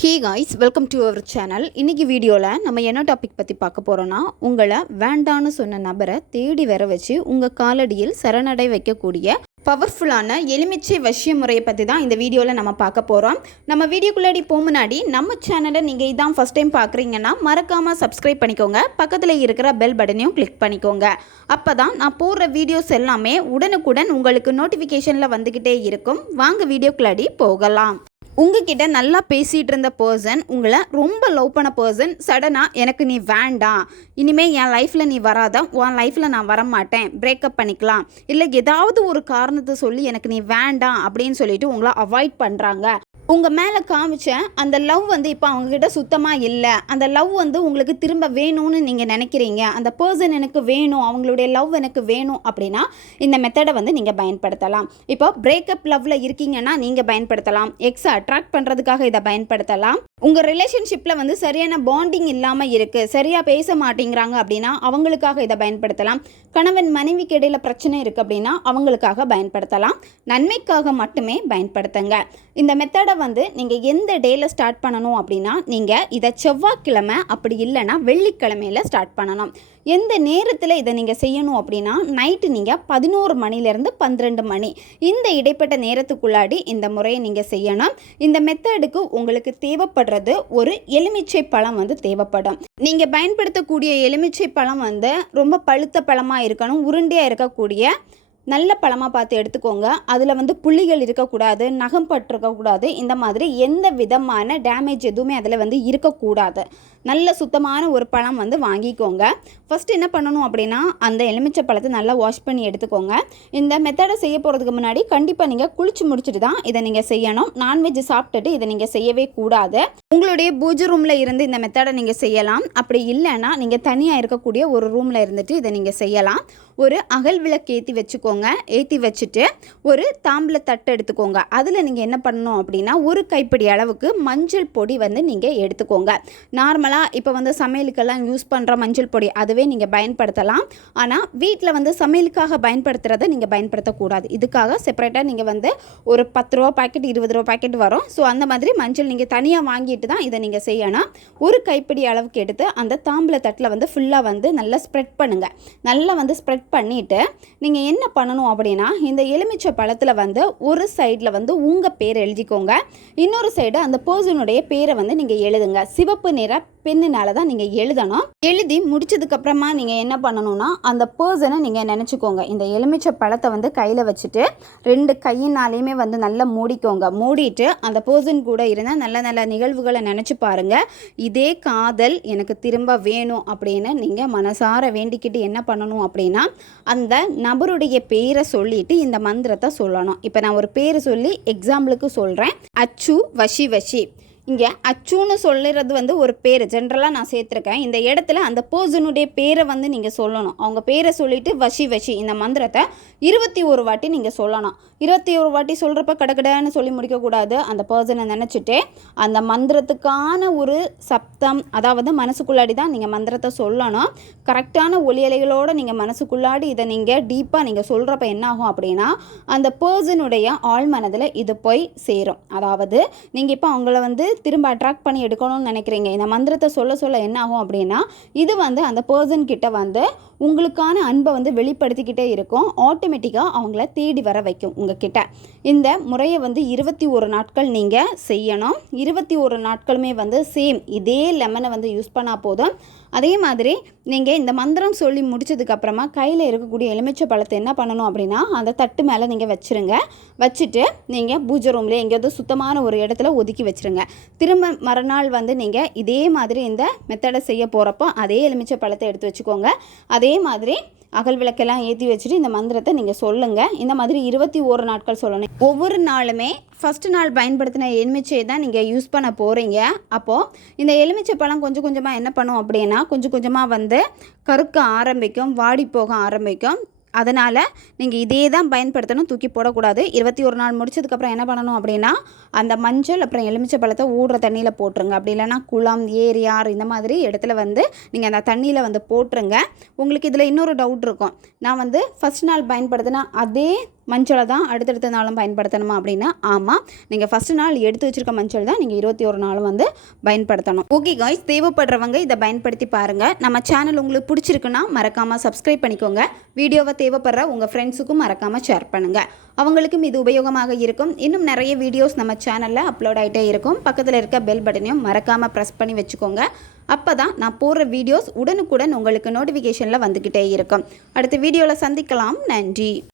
Hey guys, welcome to our channel. இன்றைக்கி வீடியோவில் நம்ம என்ன டாபிக் பற்றி பார்க்க போகிறோன்னா, உங்களை வேண்டான்னு சொன்ன நபரை தேடி வர வச்சு உங்கள் காலடியில் சரணடை வைக்கக்கூடிய பவர்ஃபுல்லான எலுமிச்சை வசிய முறையை பற்றி தான் இந்த வீடியோவில் நம்ம பார்க்க போகிறோம். நம்ம வீடியோக்குள்ளாடி போக முன்னாடி நம்ம சேனலை நீங்கள் இதான் ஃபஸ்ட் டைம் பார்க்குறீங்கன்னா மறக்காமல் சப்ஸ்கிரைப் பண்ணிக்கோங்க. பக்கத்தில் இருக்கிற பெல் பட்டனையும் கிளிக் பண்ணிக்கோங்க. அப்போ தான் நான் போடுற வீடியோஸ் எல்லாமே உடனுக்குடன் உங்களுக்கு நோட்டிஃபிகேஷனில் வந்துக்கிட்டே இருக்கும். வாங்க வீடியோக்குள்ளாடி போகலாம். உங்ககிட்ட நல்லா பேசிகிட்டு இருந்த பர்சன், உங்களை ரொம்ப லவ் பண்ண பர்சன், சடனாக எனக்கு நீ வேண்டாம், இனிமேல் என் லைஃப்பில் நீ வராத, உன் லைஃப்பில் நான் வரமாட்டேன், பிரேக்கப் பண்ணிக்கலாம், இல்லை ஏதாவது ஒரு காரணத்தை சொல்லி எனக்கு நீ வேண்டாம் அப்படின்னு சொல்லிட்டு உங்களை அவாய்ட் பண்ணுறாங்க. உங்கள் மேலே காமிச்ச அந்த லவ் இப்போ அவங்கக்கிட்ட சுத்தமாக இல்லை. அந்த லவ் உங்களுக்கு திரும்ப வேணும்னு நீங்கள் நினைக்கிறீங்க. அந்த பர்சன் எனக்கு வேணும், அவங்களுடைய லவ் எனக்கு வேணும் அப்படின்னா இந்த மெத்தடை நீங்கள் பயன்படுத்தலாம். இப்போ பிரேக்கப் லவ்வில் இருக்கீங்கன்னா நீங்கள் பயன்படுத்தலாம். எக்ஸை அட்ராக்ட் பண்ணுறதுக்காக இதை பயன்படுத்தலாம். உங்கள் ரிலேஷன்ஷிப்பில் சரியான பாண்டிங் இல்லாமல் இருக்குது, சரியாக பேச மாட்டேங்கிறாங்க அப்படின்னா அவங்களுக்காக இதை பயன்படுத்தலாம். கணவன் மனைவிக்கு இடையில பிரச்சனை இருக்குது அப்படின்னா அவங்களுக்காக பயன்படுத்தலாம். நன்மைக்காக மட்டுமே பயன்படுத்துங்க. இந்த மெத்தடை நீங்கள் எந்த டேயில் ஸ்டார்ட் பண்ணணும் அப்படின்னா, நீங்கள் இதை செவ்வாய்க்கிழமை அப்படி இல்லைன்னா வெள்ளிக்கிழமையில் ஸ்டார்ட் பண்ணணும். எந்த நேரத்தில் இதை நீங்கள் செய்யணும் அப்படின்னா, நைட்டு நீங்கள் 11 மணிலேருந்து 12 மணி இந்த இடைப்பட்ட நேரத்துக்குள்ளாடி இந்த முறையை நீங்கள் செய்யணும். இந்த மெத்தடுக்கு உங்களுக்கு தேவைப்படுறது ஒரு எலுமிச்சை பழம் தேவைப்படும். நீங்கள் பயன்படுத்தக்கூடிய எலுமிச்சை பழம் ரொம்ப பழுத்த பழமாக இருக்கணும், உருண்டையாக இருக்கக்கூடிய நல்ல பழமாக பார்த்து எடுத்துக்கோங்க. அதில் புள்ளிகள் இருக்கக்கூடாது, நகம் பட்டிருக்கக்கூடாது, இந்த மாதிரி எந்த விதமான டேமேஜ் எதுவுமே அதில் இருக்கக்கூடாது. நல்ல சுத்தமான ஒரு பழம் வாங்கிக்கோங்க. ஃபஸ்ட்டு என்ன பண்ணணும் அப்படின்னா, அந்த எலுமிச்சை பழத்தை நல்லா வாஷ் பண்ணி எடுத்துக்கோங்க. இந்த மெத்தடை செய்ய போகிறதுக்கு முன்னாடி கண்டிப்பாக நீங்கள் குளிச்சு முடிச்சுட்டு தான் இதை நீங்கள் செய்யணும். நான்வெஜ் சாப்பிட்டுட்டு இதை நீங்கள் செய்யவே கூடாது. உங்களுடைய பூஜை ரூமில் இருந்து இந்த மெத்தடை நீங்கள் செய்யலாம். அப்படி இல்லைன்னா நீங்கள் தனியாக இருக்கக்கூடிய ஒரு ரூமில் இருந்துட்டு இதை நீங்கள் செய்யலாம். ஒரு அகல் விளக்கு ஏற்றி வச்சுக்கோங்க. ஏற்றி வச்சுட்டு ஒரு தாம்பூல தட்டு எடுத்துக்கோங்க. அதில் நீங்கள் என்ன பண்ணணும் அப்படின்னா, ஒரு கைப்பிடி அளவுக்கு மஞ்சள் பொடி நீங்கள் எடுத்துக்கோங்க. நார்மலாக இப்போ சமையலுக்கெல்லாம் யூஸ் பண்ணுற மஞ்சள் பொடி அதுவே நீங்கள் பயன்படுத்தலாம். ஆனால் வீட்டில் சமையலுக்காக பயன்படுத்துகிறத நீங்கள் பயன்படுத்தக்கூடாது. இதுக்காக செப்பரேட்டாக நீங்கள் ஒரு 10 ரூபா பாக்கெட், 20 ரூபா பாக்கெட் வரும். ஸோ அந்த மாதிரி மஞ்சள் நீங்கள் தனியாக வாங்கிட்டு தான் இதை நீங்கள் செய்யணும். ஒரு கைப்பிடி அளவுக்கு எடுத்து அந்த தாம்பூல தட்டில் ஃபுல்லாக நல்லா ஸ்ப்ரெட் பண்ணுங்கள். நல்லா ஸ்ப்ரெட் பண்ணிவிட்டு நீங்கள் என்ன பண்ணணும் அப்படின்னா, இந்த எலுமிச்சை பழத்தில் ஒரு சைடில் உங்கள் பேர் எழுதிக்கோங்க. இன்னொரு சைடு அந்த பர்சனுடைய பேரை நீங்கள் எழுதுங்க. சிவப்பு நிற பெண்ணுனால தான் நீங்கள் எழுதணும். எழுதி முடிச்சதுக்கப்புறமா நீங்கள் என்ன பண்ணணும்னா, அந்த பர்சனை நீங்கள் நினச்சிக்கோங்க. இந்த எலுமிச்சை பழத்தை கையில் வச்சுட்டு 2 கையினாலேயுமே நல்லா மூடிக்கோங்க. மூடிட்டு அந்த பர்சன் கூட இருந்த நல்ல நல்ல நிகழ்வுகளை நினச்சி பாருங்கள். இதே காதல் எனக்கு திரும்ப வேணும் அப்படின்னு நீங்கள் மனசார வேண்டிக்கிட்டு என்ன பண்ணணும் அப்படின்னா, அந்த நபருடைய பேரை சொல்லிட்டு இந்த மந்திரத்தை சொல்லணும். இப்போ நான் ஒரு பேரை சொல்லி எக்ஸாம்பிளுக்கு சொல்கிறேன். அச்சு வஷி வஷி. இங்கே அச்சுன்னு சொல்லுறது ஒரு பேர் ஜென்ரலாக நான் சேர்த்துருக்கேன். இந்த இடத்துல அந்த பர்சனுடைய பேரை நீங்கள் சொல்லணும். அவங்க பேரை சொல்லிவிட்டு வஷி வஷி இந்த மந்திரத்தை 21 வாட்டி நீங்கள் சொல்லணும். 21 வாட்டி சொல்கிறப்ப கடகடன்னு சொல்லி முடிக்கக்கூடாது. அந்த பர்சனை நினச்சிட்டு அந்த மந்திரத்துக்கான ஒரு சப்தம், அதாவது மனசுக்குள்ளாடி தான் நீங்கள் மந்திரத்தை சொல்லணும். கரெக்டான ஒலியலைகளோடு நீங்கள் மனசுக்குள்ளாடி இதை நீங்கள் டீப்பாக நீங்கள் சொல்கிறப்ப என்ன ஆகும் அப்படின்னா, அந்த பர்சனுடைய ஆழ் மனதில் இது போய் சேரும். அதாவது நீங்கள் இப்போ அவங்கள திரும்ப அட்ராக்ட் பண்ணி எடுக்கணும்னு நினைக்கிறீங்க. இந்த மந்திரத்தை சொல்ல சொல்ல என்ன ஆகும் அப்படின்னா, இது அந்த பர்சன் கிட்ட உங்களுக்கான அன்பை வெளிப்படுத்திக்கிட்டே இருக்கும். ஆட்டோமேட்டிக்காக அவங்கள தேடி வர வைக்கும் உங்ககிட்ட. இந்த முறையை 21 நாட்கள் நீங்கள் செய்யணும். 21 நாட்களுமே சேம் இதே லெமனை யூஸ் பண்ணால் போதும். அதே மாதிரி நீங்கள் இந்த மந்திரம் சொல்லி முடிச்சதுக்கப்புறமா கையில் இருக்கக்கூடிய எலுமிச்சை பழத்தை என்ன பண்ணணும் அப்படின்னா, அந்த தட்டு மேலே நீங்கள் வச்சுருங்க. வச்சுட்டு நீங்கள் பூஜை ரூமில் எங்கேயாவது சுத்தமான ஒரு இடத்துல ஒதுக்கி வச்சுருங்க. திரும்ப மறுநாள் நீங்கள் இதே மாதிரி இந்த மெத்தடை செய்ய போகிறப்போ அதே எலுமிச்சை பழத்தை எடுத்து வச்சுக்கோங்க. அதே மாதிரி அகல் விளக்கெல்லாம் ஏற்றி வச்சுட்டு இந்த மந்திரத்தை நீங்கள் சொல்லுங்கள். இந்த மாதிரி 21 நாட்கள் சொல்லணும். ஒவ்வொரு நாளுமே ஃபஸ்ட்டு நாள் பயன்படுத்தின எலுமிச்சையை தான் நீங்கள் யூஸ் பண்ண போகிறீங்க. அப்போது இந்த எலுமிச்சை பழம் கொஞ்சம் கொஞ்சமாக என்ன பண்ணும் அப்படின்னா, கொஞ்சம் கொஞ்சமாக கருக்க ஆரம்பிக்கும், வாடி போக ஆரம்பிக்கும். அதனால் நீங்கள் இதே தான் பயன்படுத்தணும், தூக்கி போடக்கூடாது. 21 நாள் முடிச்சதுக்கப்புறம் என்ன பண்ணணும் அப்படின்னா, அந்த மஞ்சள் அப்புறம் எலுமிச்சை பழத்தை ஊடுற தண்ணியில் போட்டுருங்க. அப்படி இல்லைனா குளம், ஏரி, ஆறு இந்த மாதிரி இடத்துல நீங்கள் அந்த தண்ணியில் போட்டுருங்க. உங்களுக்கு இதில் இன்னொரு டவுட் இருக்கும். நான் ஃபஸ்ட் நாள் பயன்படுத்தினா அதே மஞ்சளை தான் அடுத்தடுத்த நாளும் பயன்படுத்தணுமா அப்படின்னா ஆமாம், நீங்கள் ஃபஸ்ட்டு நாள் எடுத்து வச்சுருக்க மஞ்சள் தான் நீங்கள் 21 நாளும் வந்து பயன்படுத்தணும். ஓகே காய்ஸ், தேவைப்படுறவங்க இதை பயன்படுத்தி பாருங்கள். நம்ம சேனல் உங்களுக்கு பிடிச்சிருக்குன்னா மறக்காமல் சப்ஸ்கிரைப் பண்ணிக்கோங்க. வீடியோவை தேவைப்படுற உங்கள் ஃப்ரெண்ட்ஸுக்கும் மறக்காமல் ஷேர் பண்ணுங்கள். அவங்களுக்கும் இது உபயோகமாக இருக்கும். இன்னும் நிறைய வீடியோஸ் நம்ம சேனலில் அப்லோட் ஆகிட்டே இருக்கும். பக்கத்தில் இருக்க பெல் பட்டனையும் மறக்காமல் ப்ரெஸ் பண்ணி வச்சுக்கோங்க. அப்போ தான் நான் போடுற வீடியோஸ் உடனுக்குடன் உங்களுக்கு நோட்டிஃபிகேஷனில் வந்துக்கிட்டே இருக்கும். அடுத்த வீடியோவில் சந்திக்கலாம். நன்றி.